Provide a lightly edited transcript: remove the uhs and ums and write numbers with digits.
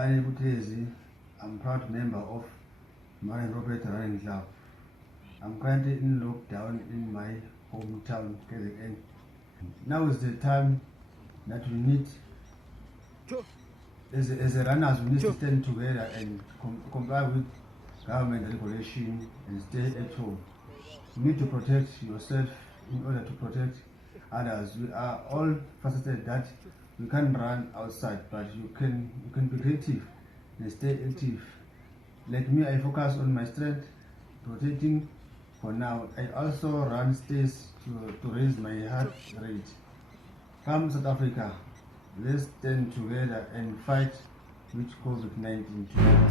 Daniel Butezi. I'm proud member of Marine Robert Running Club. I'm currently in lockdown in my hometown, KZN. Now is the time that we need, as a runners, we need to stand together and comply with government regulation and stay at home. You need to protect yourself in order to protect others. We are all frustrated that we can't run outside, but you can be creative and stay active. Like me, I focus on my strength, protecting for now. I also run stays to raise my heart rate. Come South Africa, let's stand together and fight with COVID-19 together.